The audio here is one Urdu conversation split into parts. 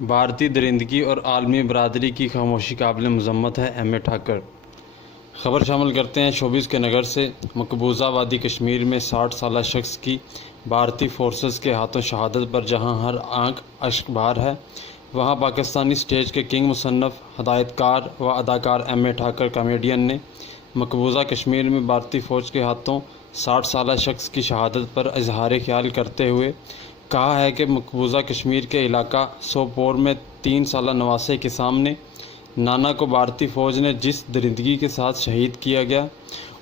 بھارتی درندگی اور عالمی برادری کی خاموشی قابل مذمت ہے، ایم اے ٹھاکر۔ خبر شامل کرتے ہیں شوبز کے نگر سے۔ مقبوضہ وادی کشمیر میں 60 سالہ شخص کی بھارتی فورسز کے ہاتھوں شہادت پر جہاں ہر آنکھ اشک بار ہے، وہاں پاکستانی سٹیج کے کنگ، مصنف، ہدایت کار و اداکار ایم اے ٹھاکر کامیڈین نے مقبوضہ کشمیر میں بھارتی فوج کے ہاتھوں 60 سالہ شخص کی شہادت پر اظہار خیال کرتے ہوئے کہا ہے کہ مقبوضہ کشمیر کے علاقہ سوپور میں 3 سالہ نواسے کے سامنے نانا کو بھارتی فوج نے جس درندگی کے ساتھ شہید کیا گیا،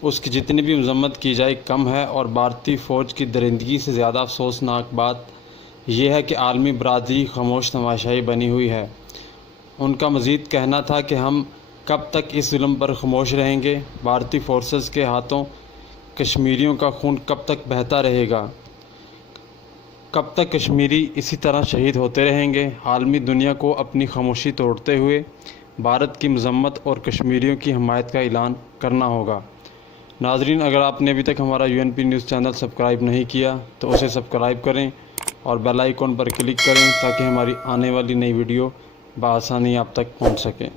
اس کی جتنی بھی مذمت کی جائے کم ہے، اور بھارتی فوج کی درندگی سے زیادہ افسوسناک بات یہ ہے کہ عالمی برادری خاموش تماشائی بنی ہوئی ہے۔ ان کا مزید کہنا تھا کہ ہم کب تک اس ظلم پر خاموش رہیں گے؟ بھارتی فورسز کے ہاتھوں کشمیریوں کا خون کب تک بہتا رہے گا؟ کب تک کشمیری اسی طرح شہید ہوتے رہیں گے؟ عالمی دنیا کو اپنی خاموشی توڑتے ہوئے بھارت کی مذمت اور کشمیریوں کی حمایت کا اعلان کرنا ہوگا۔ ناظرین، اگر آپ نے ابھی تک ہمارا UNP نیوز چینل سبسکرائب نہیں کیا تو اسے سبسکرائب کریں اور بیل آئیکن پر کلک کریں تاکہ ہماری آنے والی نئی ویڈیو بآسانی آپ تک پہنچ سکے۔